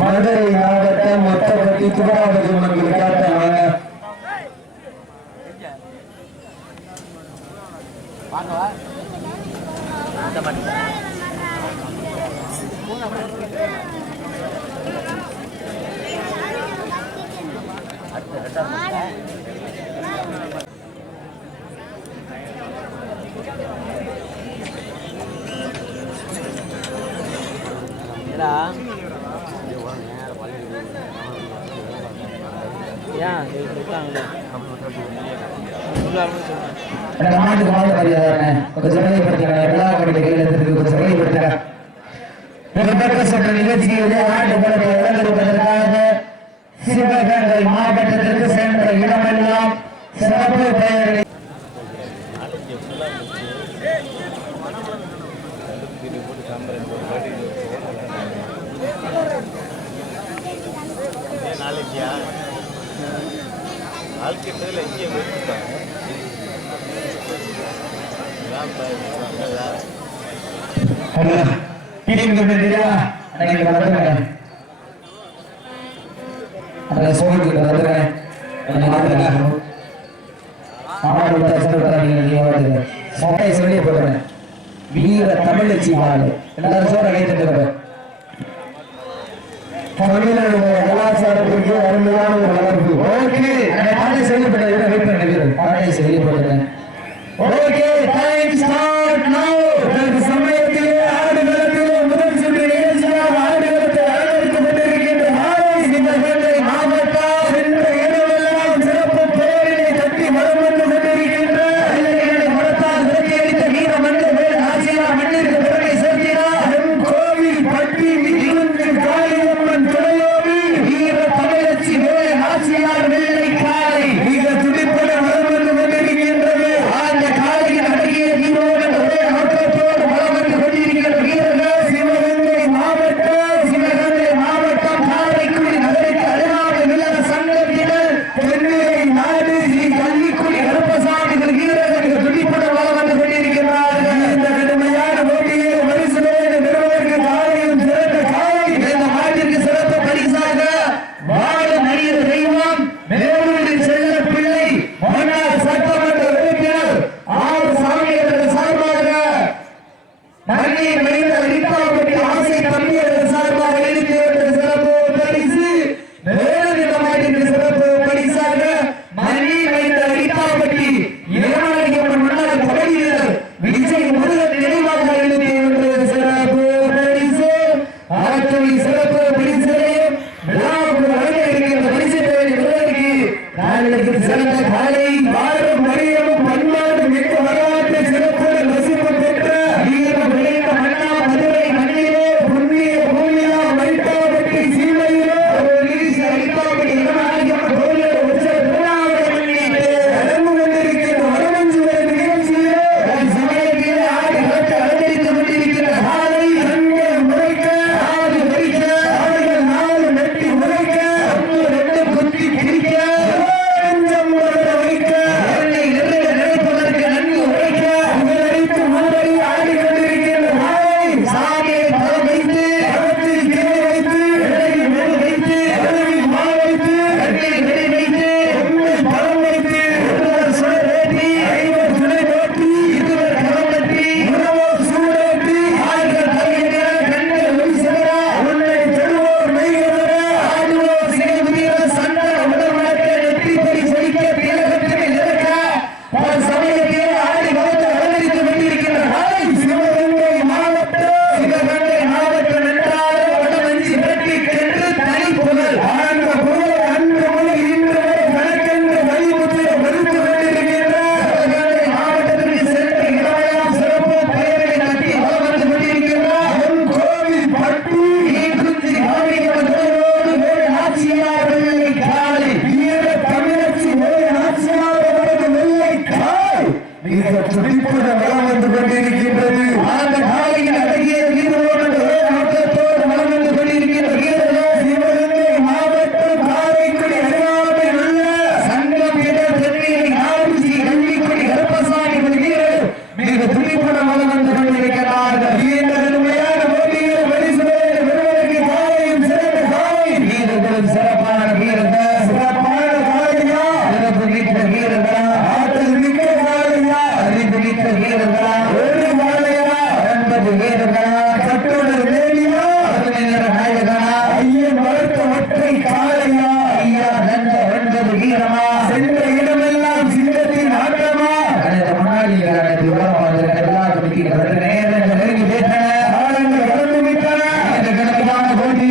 மதுரை மாவட்டம் மொத்தப்பட்டி துவாவது உங்களுக்கு காட்டுவாங்க. மாட்டுக்கு மாடு மரியாதை கொஞ்சம் சமயப்படுத்துங்க. எல்லா கடையில் கையில் எடுத்து கொஞ்சம் சமயப்படுத்துங்க. நிகழ்ச்சியில் ஆண்டு பலத்தை வழங்குவதற்காக சிவகங்கை மாவட்டத்திற்கு சென்ற இடமெல்லாம் சிறப்பு பெயர்களை வீர தமிழச்சி வாழ் எல்லாரும் சோற கைத்தட்டு கலாச்சாரத்திற்கு அருமையான ஒரு வளர்ப்பு. ஓகே பாட்டை செய்யப்பட்ட பாட்டை செய்யப்பட்டது. ஓகே டைம் ஸ்டார்ட் நவ. சமயத்திலே ஆடுகளத்திலே முதல் சுற்று நிகழ்ச்சியாக ஆடுகளத்தை அலங்கரித்துக் கொண்டிருக்கின்ற சிவகங்கை மாவட்டம் சென்ற இடமெல்லாம் சிறப்பு பெயரினை தட்டி வளம் வந்து கொண்டிருக்கின்ற மரத்தால் விரட்டியடித்த வீர மன்னர் வேல் ஆசியா மண்ணிற்கு பிறகை சேர்க்கிறார். கோவில் பட்டி காளியம்மன் துணையோடு வீர தமிழச்சி வேல் ஆசியார் வெள்ளை காலை மிக துடிப்பட வளம் வந்து கொண்டிருக்கின்றது. அந்த காலையின் அடங்கிய தீரோடு ஒரே நோக்கத்தோடு வளம் வந்து கொண்டிருக்கின்ற வீரர்கள் சிவகங்கை மாவட்டம் காரைக்குடி நகருக்கு அருகாமை விலக சங்கத்தினர் தென்னிலை நாடு ஸ்ரீ கள்ளிக்குடி கருப்பசாமிகள் வீரர்கள் மிக துடிப்பட வளம் வந்து கொண்டிருக்கிறார்கள். இந்த கடுமையான போட்டியை மறுசுவையை பெறுவதற்கு காலையும் சிறந்த காலை இந்த நாட்டிற்கு சிறப்பு பரிசாக வாழ மனித தெய்வம் மேலூரில் செல்ல பிள்ளை மன்னார் சட்டமன்ற உறுப்பினர் ஆர் சாமியர்கள் சார்பாக மண்ணை மனித ரிப்பாபட்டி ஆசை தம்பியர்கள் சார்பாக எழுதி சிறப்பு பரிசு. மேலும் இந்த நாட்டிற்கு சிறப்பு பரிசாக மண்ணை மனித ரிப்பாபட்டி ஏமாளியம்மன் மன்னர் கபடி வீரர் விஜய் முருகன் நினைவாக எழுதி சிறப்பு பரிசு. ஆற்றலை சிறப்பு பரிசுகளையும் விழாவுக்கு வழங்க இருக்கின்ற பரிசு பெறுவதற்கு நாளைக்கு சிறந்த காலை வாழும் மரியமும் பண்பாடு மிக்க வரலாற்று சிறப்புடன் ரசிப்பு பெற்ற வீர விளைந்த மன்னா மதுரை மண்ணிலே புண்ணிய பூமியா மரித்தாபட்டி சீமையிலே ஒரு நிகழ்ச்சி அளித்தாபட்டி இடமாகியம்மன் கோயிலோட உச்ச திருநாவளை மண்ணிலே நடந்து கொண்டிருக்கின்ற வடமஞ்சுவர் நிகழ்ச்சியிலே சமயத்திலே ஆடி கட்ட அலங்கரித்துக் கொண்டிருக்கின்ற காலை கண்கள் முறைக்க ஆடு வரிக்க ஆடுகள் நாலு நெட்டி முறைக்க ஒன்று ரெண்டு குத்தி கிழிக்க கொஞ்சம் வைக்க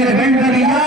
போட்டியில் வெல்வதியா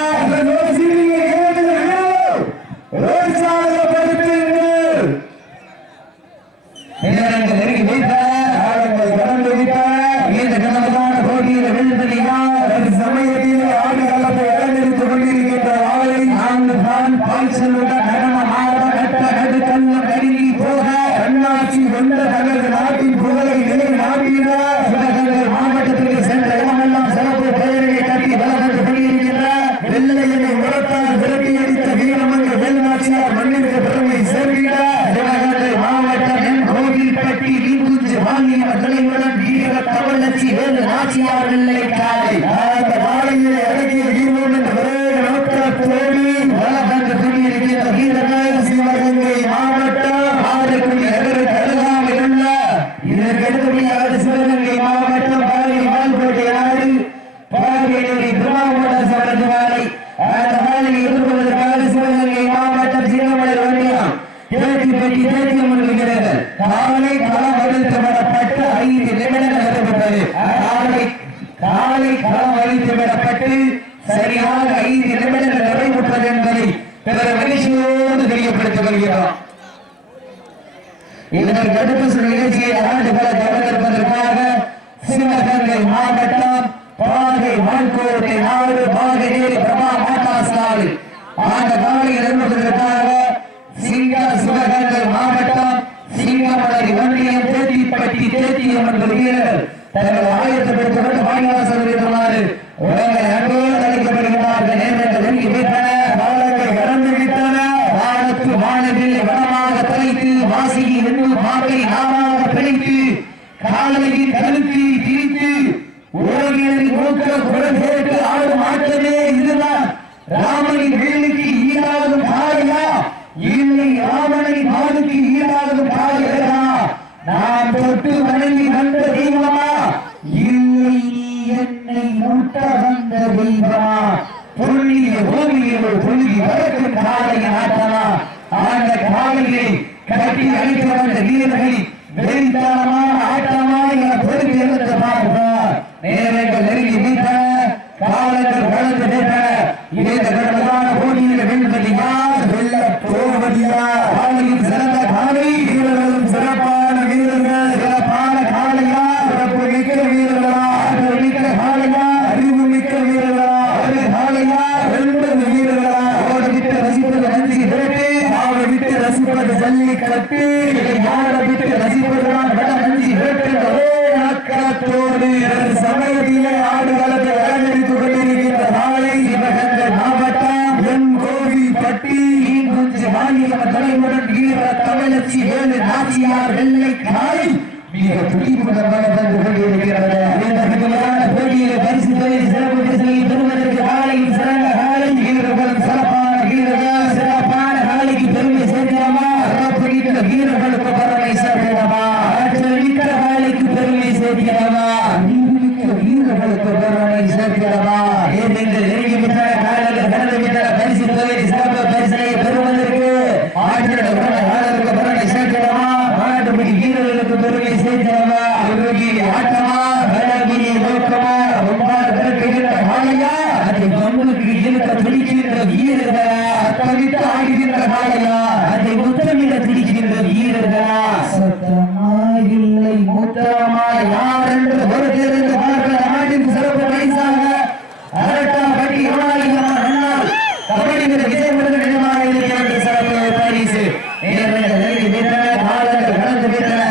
சரியாக 5 நிமிடங்கள் நிறைவுற்றது என்பதை மகிழ்ச்சியோடு தெரியப்படுத்திக் கொள்கிறோம். இதற்கு அடுத்த சில நிகழ்ச்சியை ஆண்டுகளை தொடர்பதற்காக சிவகங்கை மாவட்டம் பாகை வான்கோட்டை நாடு பாகை நேரி பிரபா மாதா சாலை அந்த காலையில் இருப்பதற்காக சிவகங்கை மாவட்டம் சிங்கமலை ஒன்றியம் தேத்திப்பட்டி தேத்தியம்மன் வீரர் தங்கள் ஆயத்தப்படுத்திக் கொண்டு வாணிவாசல் இருக்குமாறு உலகை அன்போடு அழைக்கப்படுகிறார்கள். நேரங்கள் நெருங்கி விட்டன, காலங்கள் கடந்து விட்டன. வானத்து வானவில் வனமாக தலைத்து வாசியில் இன்னும் மாட்டை நாமாக பிழைத்து காலையின் கருத்தை திரித்து உலகின் மூக்க குரல் கேட்டு ஆடும் ஆட்டமே இதுதான். ராமனின் வேலுக்கு ஈடாகும் காலையா இல்லை ராமனின் மாலுக்கு ஈடாகும் காலையா? நான் தொட்டு வணங்கி வந்த தெய்வமா இல்லை என்னை மூட்ட வந்த தெய்வமா? புள்ளிய பூமியில் புள்ளி வளர்க்கும் காலையின் ஆட்டமா? அந்த காலையை கட்டி அழைத்து வந்த வீரர்களை வெறித்தனமான ஆட்டமா என பொறுப்பு எடுத்து பார்ப்பார். நேரங்கள் நெருங்கி விட்டன, காலங்கள் வளர்ந்து விட்டன. இந்த கடமையான போட்டியில் வெல்வது யார், வெல்ல போவது யார்? காலையில் சிறந்த காலை வீரர்களும் சிறப்பான வீரர்கள். சிறப்பான காலையா, சிறப்பு மிக்க வீரர்களா? மிக்க காலையா, அறிவு மிக்க வீரர்களா? ஒரு காலையா, 2 வீரர்களா? ஓட விட்டு ரசிப்பது நன்றி விரட்டு, ஆட விட்டு ரசிப்பது ஜல்லி கட்டு, யாரை விட்டு ரசிப்பதுதான் வட நன்றி விரட்டு. ஒரே அக்கத்தோடு சமயத்திலே ஆடுகளத்தை அலங்கரித்துக் கொண்டிருக்கின்ற நாளை சிவகங்கை மாவட்டம் என் கோவில்பட்டி கொஞ்சம் மாநில தலைமுடன் வீர தமிழச்சி வேலு நாச்சியார் வெள்ளை காலை மிக துடிப்புடன் வந்து கொண்டிருக்கிறது. போட்டியிலே பரிசு தொகை சிறப்பு பரிசுகளை பெறுவதற்கு காலையில் சிறந்த காலை வீரர்களும் சிறப்பான வீரர்கள். சிறப்பான காலைக்கு பெருமை சேர்க்கிறோமா? சிறப்பு வீரர்களுக்கு பெருமை சேர்க்கிறோமா? ஆற்றல் காலைக்கு பெருமை சேர்க்கிறோமா? வீரர்களுக்கு பெருமை சேர்க்கிறோமா? நீங்கள் நெருங்கிவிட்ட காலங்கள் கடந்து விட்ட பரிசு தொகை சிறப்பு பரிசனை பெறுவதற்கு ஆற்றல் பெருமை சேர்க்கிறோமா? மாட்டுப்படி வீரர்களுக்கு பெருமை சேர்க்கிறோமா? ஆட்டமா பலகிரி நோக்கமா ஒன்றால் பிறக்கின்ற காலையா? அதை பங்குக்கு இருக்க துடிக்கின்ற வீரர்களா? தவித்து ஆடுகின்ற காலையா? அதை முத்தமிட துடிக்கின்ற வீரர்களா? சத்தமா இல்லை முத்தமா யார் என்று ஒரு தேர்ந்து பார்க்க நாட்டின் சிறப்பு பரிசாக அரட்டாம் பட்டி அண்ணால் கபடிங்கிற விஜயமுருகன் இடமாக இருக்கிற சிறப்பு பரிசு. நேரங்கள் நெருங்கி விட்டன, காலங்கள் கடந்து விட்டன.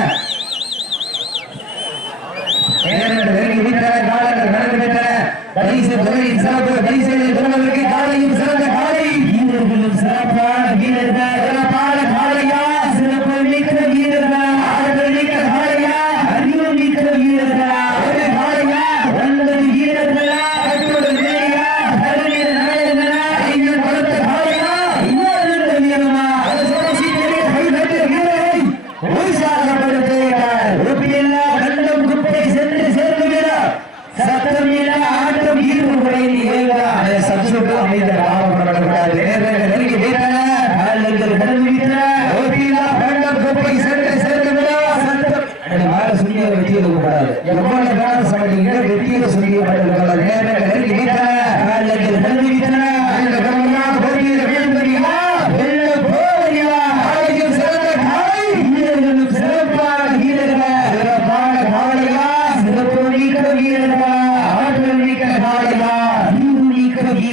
பரிசு தொகையின் சிறப்பு பரிசுகளை பெறுவதற்கு காலையும் சிறந்த காலை வீரர்களும் சிறப்பான வீரர்கள். சிறப்பான காலையா, சிறப்பு மிக்க வீரர்கள். ஆறுதல் மிக்க காலையா, அறிவு மிக்க வீரர்களா? ஒரு காலையா, 9 வீரர்களா? கட்டுடன் வேலையா? கருநீர நாயகனா? ஐயன் வளர்த்த காலையா? இன்னொரு வீரமா? வீரரை உற்சாகப்படுத்துகிறார். உறுப்பில்லா கண்டம் குப்பை சென்று சேர்ந்துகிறார். சத்தமில்லா ஆட்டம் ஈடுபடுவதை சப்சூட்டு அமைந்த பாவப்படக்கூடாது. நேரங்கள் நெருங்கி விட்டன, காலங்கள் கடந்து விட்டன. உறுப்பில்லா கண்டம் குப்பை சென்று சேர்ந்துகிறார். சத்தம் மாற சுண்டிய வெட்டியது கூடாது. எவ்வளவு காலம் சமைத்தீங்க வெட்டியது சுண்டிய படுகிறது. நேரங்கள் நெருங்கி விட்டன, காலங்கள்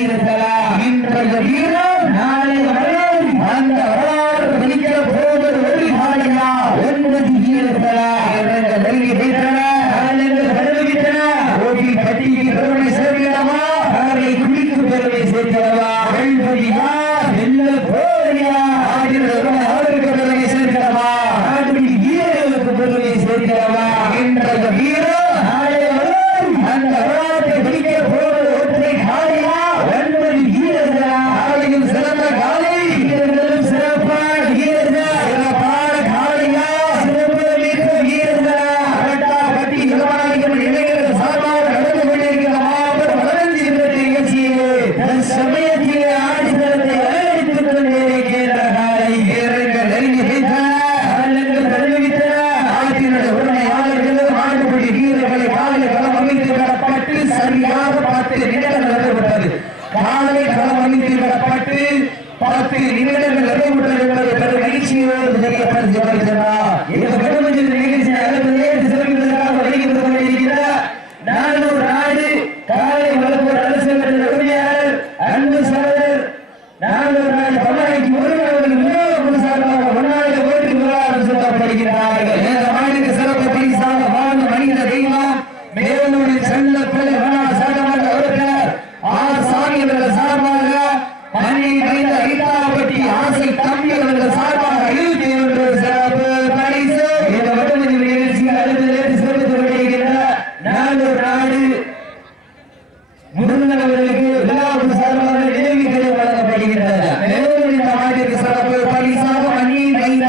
வீரர்களா இன்றைய வீரம் நாளைய வரலாறு அந்த வரலாறு படிக்க போவது ஒரு காலையா 9 வீரர்களா இரண்டு நெருங்கி விட்டன காலங்கள் கடந்துவிட்டன ஓடி கட்டிக்கு பெருமை சேர்க்கிறவா காரை குடிக்கு பெருமை சேர்க்கிறவா வெல்வதியா வெல்ல போறியா ஆடினவருக்கு பெருமை சேர்க்கிறவா ஆடி வீரர்களுக்கு பெருமை சேர்க்கிறவா இன்றைய வீரம் நாளைய வரலாறு அந்த வரலாற்றை படிக்க போவது ஒற்றை காலையா 9 வீரர்களா காலையும் சிறந்த காலை வீரர்களும் சிறப்பான வீரர்கள் சிறப்பான காலையா சிறப்பு மிக்க வீரர்களா பட்டி இளவரசர்கள் இளைஞர்கள் சார்பாக நடந்து கொண்டிருக்கிற மாபெரும் 15 நிகழ்ச்சியிலே சமயத்திலே ஆடித்தரத்தை அலங்கரித்துக் கொண்டிருக்கின்ற காலை வீரர்கள் நெருங்கி வைத்தன காலங்கள் தழுவித்தன ஆட்டினுடைய உரிமையாளர்கள் ஆடுபடி வீரர்களை காலை களம் அமைத்து விடப்பட்டு சரியாக 10 நிமிடங்கள் நிறைவுற்றது காலை களம் அமைத்து விடப்பட்டு 10 நிமிடங்கள் நிறைவுற்றது என்பதை பெரும் மகிழ்ச்சியோடு தெரியப்படுத்தி வருகிறார் இந்த பெருமஞ்சள் நிகழ்ச்சி அழைப்பதே சிறப்பிப்பதற்காக வருகிறது கொண்டிருக்கிறார் நானூர் நாடு காலை வளர்ப்பு அரசு உரிமையாளர் அன்பு சகோதரர் நானூர் நாடு தமிழகத்தின் உரிமையாளர்கள் சார்பாக முன்னாடி ஓட்டு விழாவில் சொல்லப்படுகிறார்கள் இந்த மாநில சிறப்பு பரிசாக வாழ்ந்த மனித தெய்வம் மேலூரில் செல்லப்பள்ளி வனார் சட்டமன்ற உறுப்பினர் ஆர் சாமி அவர்கள் சார்பாக மண்ணை வைத்த ஐந்தாப்பட்டி ஆசை தம்பி அவர்கள் சார்பாக 21 சிறப்பு பரிசு இந்த வடமொழி நிகழ்ச்சியில் அடுத்த சிறப்பித்துக் கொண்டிருக்கின்ற நானூர் நாடு முருகன் அவர்களுக்கு விழாவுக்கு சார்பாக நினைவுகளை வழங்கப்படுகின்றன மேலும் இந்த ஆண்டிற்கு சிறப்பு பரிசாக மண்ணை வைத்த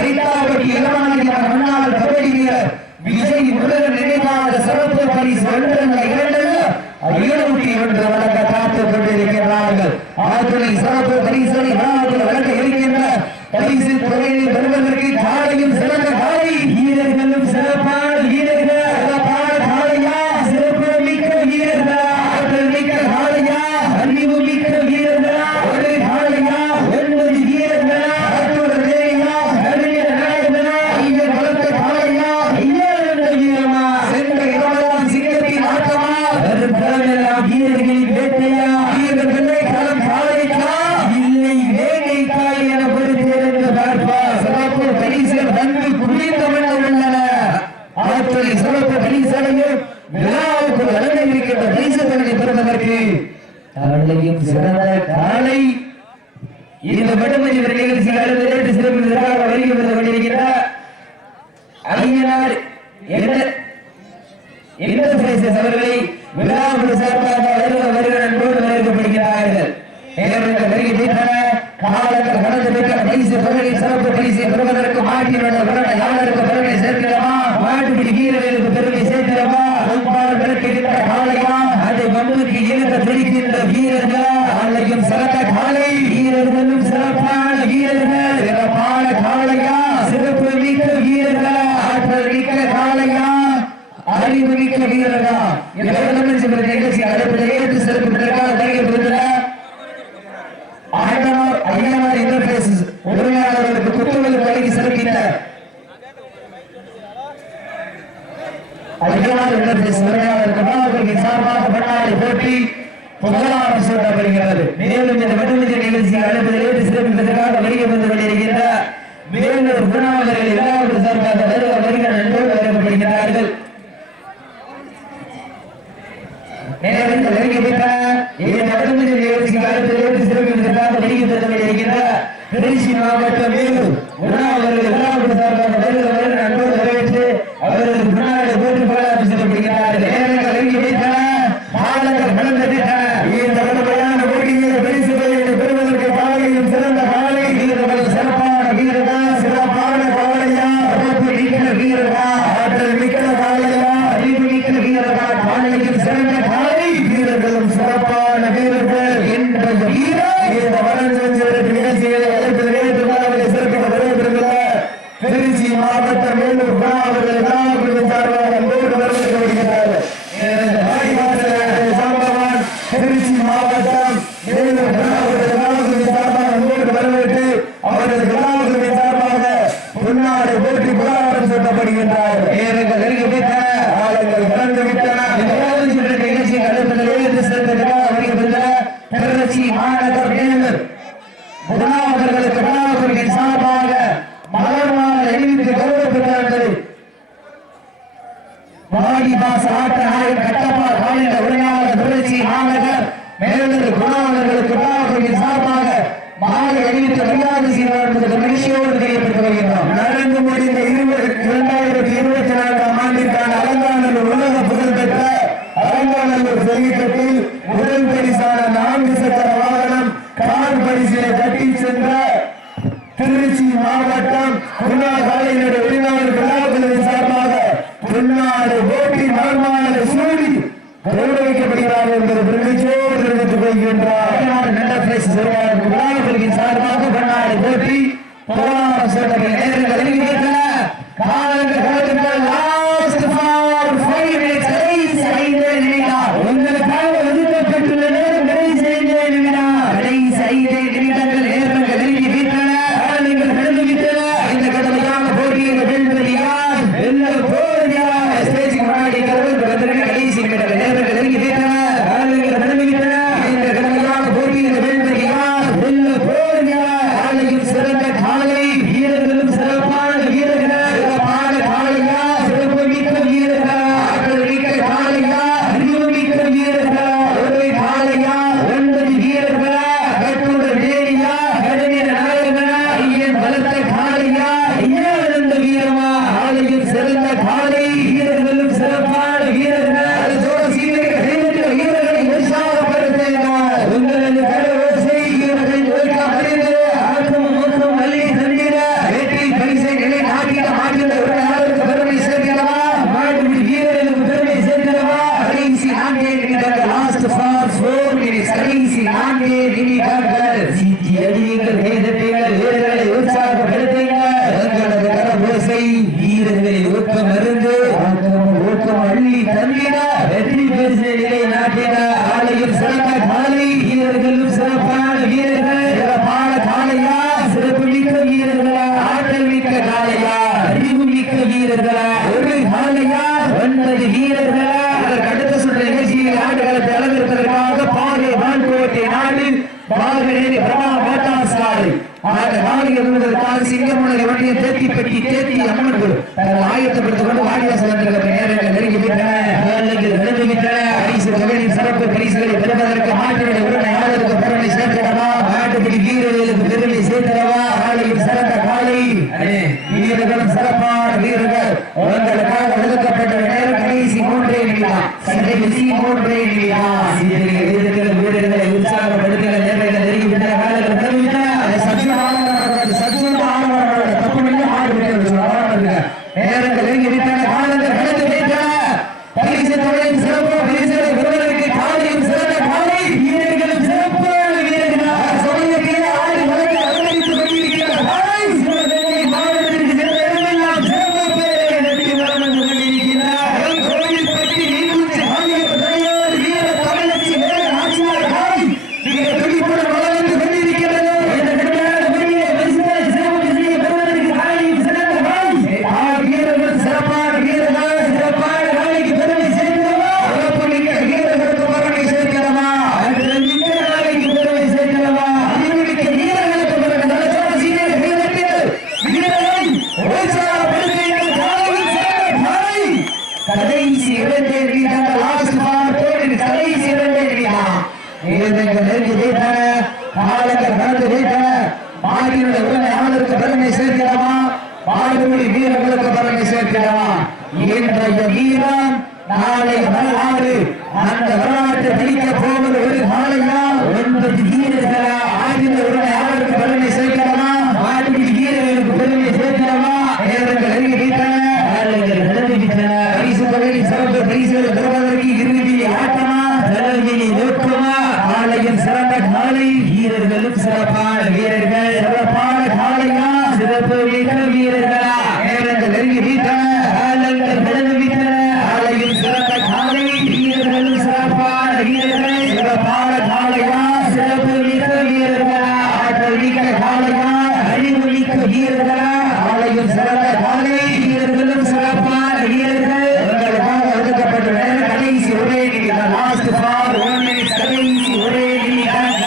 ஐந்தாப்பட்டி இளவரசர் முன்னாள் கபடி வீரர் விஜய் முருகன் நினைவாக சிறப்பு பரிசு 2 வழங்க காத்துக் கொண்டிருக்கிறார்கள் ஆற்றலை சிறப்பு பரிசனை வழங்க இருக்கின்ற பரிசு தொகையை பெறுவதற்கு காலையும் சிறந்த காலை வீரர்களும் சிறப்பான வீரர்கள் சிறப்பான காலையா சிறப்பு மிக்க வீரர்களா ஆற்றல் மிக்க காலையா அறிவு மிக்க வீரர்களா ஒரு காலையா 9 வீரர்களா ஆற்றுடையா அறிஞர் நாயகனா ஐயர் வளர்த்த காலையா ஐயர் வீரமா சென்ற இடமெல்லாம் சிங்கத்தின் ஆட்டமா வருத்தமெல்லாம் வீரர்களின் வேட்டையா வீரர்களை களம் காலைக்கா இல்லை வேகைக்கா என பொறுத்திருந்து பார்ப்பார் சிறப்பு பரிசுகள் வந்து குவிந்தவன உள்ளன ஆற்றலை சிறப்பு பரிசலையும் விழாவுக்கு வழங்க இருக்கின்ற பரிசுகளை பெறுவதற்கு காலையும் சிறந்த காலை இந்த வடமொழி நிகழ்ச்சியில் அடுத்த சிறப்பிற்காக வருகை வந்து கொண்டிருக்கிறார் ஐயனார் அவர்களை விழாவுக்கு சார்பாக வருகிற அன்போடு வரவேற்கப்படுகிறார்கள் காலங்கள் கடந்து விட்ட பரிசு தொகையை சிறப்பு பரிசை பெறுவதற்கு மாட்டினுடைய பெருமை யாருக்கு பெருமை சேர்க்கிறமா மாட்டுப்பிடி வீரர்களுக்கு பெருமை சேர்க்கிறமா பொறுப்பாளர் விளக்குகின்ற காலையா அதை மண்ணுக்கு இழுக்க துடிக்கின்ற வீரர்களா காலையும் சிறந்த காலை வீரர்களும் சிறப்பான வீரர்கள் சிறப்பான காலையா சிறப்பு மிக்க வீரர்களா ஆற்றல் மிக்க காலையா அறிவு மிக்க வீரர்களா நிகழ்ச்சி அழைப்பதற்கு சிறப்பிப்பதற்காக வருகிறார் ஐயனார் இன்டர்பிரைசஸ் உரிமையாளர்களுக்கு குத்துவல் வழங்கி சிறப்பித்த ஐயனார் இன்டர்பிரைசஸ் உரிமையாளருக்கு சார்பாக பன்னாடு போட்டி புகழாரம் சூட்டப்படுகிறது மேலும் இந்த விடுமுறை நிகழ்ச்சியை அழைப்பதற்கு சிறப்பிப்பதற்காக வருகை வந்து கொண்டிருக்கின்ற மேலூர் குணாவர்கள் எல்லாருக்கும் சார்பாக வருகிற நண்பர்கள் வரப்படுகிறார்கள் திருச்சி மாவட்டம் மேலூர் உணவர்கள் சார்பாக நண்பர்கள் வரவேற்று அவர்களுக்கு முன்னாடி போட்டி போராட்டம் செல்லப்படுகிறார்கள் காலங்கள் கடந்ததிட்டன இந்த கடுமையான போட்டியில் பரிசுகளை பெறுவதற்கு காலையும் சிறந்த காலை வீரர்கள் சிறப்பான வீரர்களா சிறப்பான காலையா மிக்க வீரர்களா ஆற்றல் மிக்க காலையா அறிவு மிக்க வீரர்களா காலையும் சிறந்த காலை வீரர்களும் சிறப்பான வீரர்கள் என்ற வீரர் இந்த வளர்ச்சி நிகழ்ச்சிகளை திருச்சி மாவட்டம் மேலூர் அவர்கள் சார்பாக திருச்சி மாவட்டம் மேலூர் சார்பாக வரவேற்று அவர்கள் சார்பாக முன்னாடி போட்டி புகாரம் சூட்டப்படுகின்றார் நேரங்கள் நெருங்கிவிட்டன ஆளுங்கள் கடந்து விட்டன நிகழ்ச்சி அழைப்பதில் வருகின்றன திருச்சி மாநகர் மேயர் முதலாவதற்கு விழாக்குழுவின் சார்பாக மலர் மாலை அணிவித்து கௌரவித்தார்கள். வாடிவாச ஆட்ட நாயகன் கட்டப்பா காலிட உரையாளர் திருச்சி மாநகர் மேயர் குணாளர்களுக்கு விழாக்குழுவின் சார்பாக மாலை அணிவித்து மரியாதை செய்வார்கள் மகிழ்ச்சியோடு தெரியப்பட்டு வருகின்றோம். நடந்து முடிந்த 2024 ஆண்டிற்கான அலங்காநல்லூர் உலக புகழ்பெற்ற அலங்காநல்லூர் ஜல்லிக்கட்டில் முதல் பரிசான 4 சக்கர வாகனம் கார் பரிசிலை தட்டி சென்ற திருச்சி மாவட்டம் காலைநடை வெளிநாடு விழாக்குழுவின் சார்பாக பின்னாடு போட்டி மர்மாலை சூடி கௌரவிக்கப்படுகிறார் என்பது பெருமைச்சோடு தெரிவித்துக் கொள்கின்றார். விழாக்குழுவின் சார்பாக பின்னாடு போட்டி போராட்டம் சென்ற நேரங்கள் உங்களுக்காக ஒதுக்கப்பட்டுள்ள நேரம் கடைசி 5 நிமிடங்கள் நேரங்கள் நெருங்கி விட்டன. நீங்கள் கடந்து விட்டன. இந்த கடுமையான போட்டியில் வெல்வது யார் வெல்ல போவது யார் ஸ்டேஜுக்கு முன்னாடி கடைசி நிமிடங்கள் நேரங்கள் நெருங்கி விட்டன. நீங்கள் கடந்து விட்டன. இந்த கடுமையான போட்டியில் வெல்வது யார் வெல்ல போவது யார் ஆலையும் சிறந்த காலை வீரர்களும் சிறப்பான வீரர்கள் சிறப்பான காலையா சிறப்பு மிக்க வீரர்கள் ஆற்றல் மிக்க காலையா அறிவு மிக்க வீரர்கள் ஒரு காலையா 9 வீரர்கள் கட்டுட வேலியா கடுமையான நாயகனா ஐயன் பலத்த காலையா ஐயா இழந்த வீரமா ஆலையும் சிறந்த காலை வீரர்களும் சிறப்பான வீரர்கள் வீரர்களை உற்சாகப்படுத்தினார். உங்களது கடவுசை வீரர்கள் ஒழுக்கமறிந்து ஆக்கமும் மொத்தம் வழி தந்திட வெற்றி பரிசை நிலை நாட்டிட மாற்றிட ஒரு நாளுக்கு பெருமை சேர்க்கிறவா மாட்டுப்பிடி வீரர்களுக்கு பெருமை சேர்க்கிறவா கடைசி 4 நிமிடங்கள் லாஸ்ட் ஃபார் 4 மினிட்ஸ் கடைசி 4 நிமிடங்கள் சீட்டி அடியுங்கள் வேதத்தைகள் வீரர்களை உற்சாகப்படுத்துங்கள். உங்களது கடவுசை வீரர்களை ஊக்கமறிந்து ஆக்கமும் ஊக்கம் அள்ளி தந்திட வெற்றி பரிசை நிலை நாட்டிட ஆலையும் சிறந்த காலை வீரர்களும் சிறப்பான வீரர்கள் சிறப்பான காலையா சிறப்பு மிக்க வீரர்களா ஆற்றல் மிக்க காலையா அறிவு மிக்க வீரர்களா ஒரு காலையா 9 வீரர்களா அதற்கு அடுத்த சுற்று நிகழ்ச்சியில் ஆண்டுகளத்தை அளவிருப்பதற்காக பாதை வான்கோட்டை நாடு பாகநேரி பிரமா மோட்டார் சாலை ஆக நாளில் இருந்ததற்காக சிங்கமுனை வண்டியை தேத்தி பெட்டி தேத்தி அம்மன் குழு தங்கள் ஆயத்தப்படுத்திக் கொண்டு வாடிவாசல் வந்திருக்கிற நேரங்கள் நெருங்கி விட்டன. நடந்து விட்டன. பரிசு தொகையின் சிறப்பு பரிசுகளை பெறுவதற்கு மாற்றினுடைய உரிமையாளருக்கு பெருமை சேர்க்கிறவா மாட்டுப்பிடி வீரர்களுக்கு பெருமை சேர்க்கிறவா ஆலையும் சிறந்த காலை வீரர்களும் சிறப்பான வீரர்கள் உங்களுக்காக ஒதுக்கப்பட்ட நேரம் கடைசி 3 நிமிடம் கடைசி 3 நிமிடம் வீரர்களை உற்சாகப்படுத்துகிற நேரங்கள் நெருங்கி விட்டன. காலங்கள் நடந்து விட்டன. நேரங்கள் நெருங்கி விட்டன. காலங்கள் கடந்து விட்டன. பரிசு தொகையின் சிறப்பு பரிசுகளை பெறுவதற்கு காலையும் சிறந்த காலை வீரர்களும் சிறப்பான வீரர்கள் சமயத்தில் ஆடி வளர்ந்து அலங்கரித்துக் கொண்டிருக்கிற காலை சிவகங்கை மாவட்டத்திற்கு சென்ற இடமெல்லாம் சிறப்பு பெயரை நட்டி வளர்ந்து கொண்டிருக்கிறார். கோயில் பற்றி நீங்குச்சி ஆகியோர் தலைவர் வீர தமிழச்சி வேற ஆட்சியாளர் காலை மிக துடிப்புடன் வளர்ந்து கொண்டிருக்கிறது. இந்த கடுமையான முறையை பரிசுகளை சிறப்பு செய்ய பெறுவதற்கு காலையும் சிறந்த காலை வீரர்கள் சிறப்பான வீரர்கள் சிறப்பான காலைக்கு பெருமை சேர்க்கிறவா சிறப்பு மிக்க வீரர்களுக்கு பெருமை சேர்க்கிறவா ஆற்றல் மிக்க காலைக்கு பெருமை சேர்க்கிறவா அறிவு மிக்க வீரர்களுக்கு பெருமை நலச்சோட சீனியர் வீரர்கள் வீரர்களை உற்சாகப்படுத்துங்கள். காலையில் சிறந்த காலை கடைசி 2 நிமிடங்கள் லாஸ்ட் ஃபார் 4 கடைசி 2 நிமிடம் வீரர்கள் நெருங்கி விட்டன. காலங்கள் கடந்து விட்டன. மாட்டினுடைய உரிமையாளருக்கு பெருமை சேர்க்கிறவா மாடுபிடி வீரர்களுக்கு பெருமை சேர்க்கிறவா இன்றைய வீரம் நாளை வரலாறு அந்த வரலாற்றை பிடிக்க போவது ஒரு காலையா 9 வீரர்களா ஆயுத உரிமையாளருக்கு பெருமை சேர்க்கிறவா மாடுபிடி வீரர்களுக்கு பெருமை சேர்க்கிறவா நேரங்கள் நெருங்கி விட்டன. நடந்து விட்டன. பரிசு தொகையின் சிறப்பு பரிசுகளை பெறுவதற்கு இறுதி ஆட்டமா தலைவிதி நோக்கமா ஆலையும் சிறந்த காலை வீரர்களும் சிறப்பான வீரர்கள் சிறப்பான காலையா சிறப்பு மிக்க வீரர்களா நேரங்கள் நெருங்கி விட்டன. காலங்கள் கடந்து விட்டன. ஆலையும் சிறந்த காலை வீரர்களும் சிறப்பான வீரர்கள் சிறப்பான காலையா சிறப்பு மிக்க வீரர்களா ஆற்றல் மிக்க காலையா அறிவு மிக்க வீரர்களா ஆலையும் சிறந்த காலை வீரர்களும் சிறப்பான வீரர்கள் உங்களுக்காக ஒதுக்கப்பட்ட நேரம் கடைசி 1 நிமிடம் லாஸ்ட் ஃபார் 1 மினிட் கடைசி 1 நிமிடம்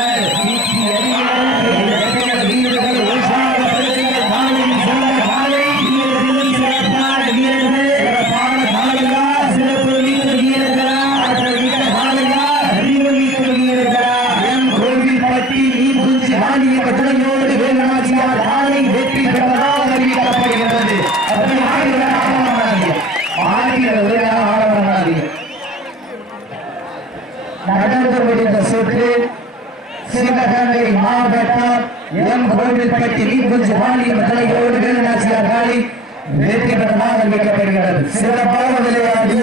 நடந்து முடிந்த சுற்று சிவகங்கை மாவட்டம் எம் கோவில்பட்டி நீர்குஞ்சு பாலியம் தலையோடு வேலுநாச்சியார் காளி வெற்றி பெற்றமாக அறிவிக்கப்படுகிறது. சிறப்பாக விளையாடிய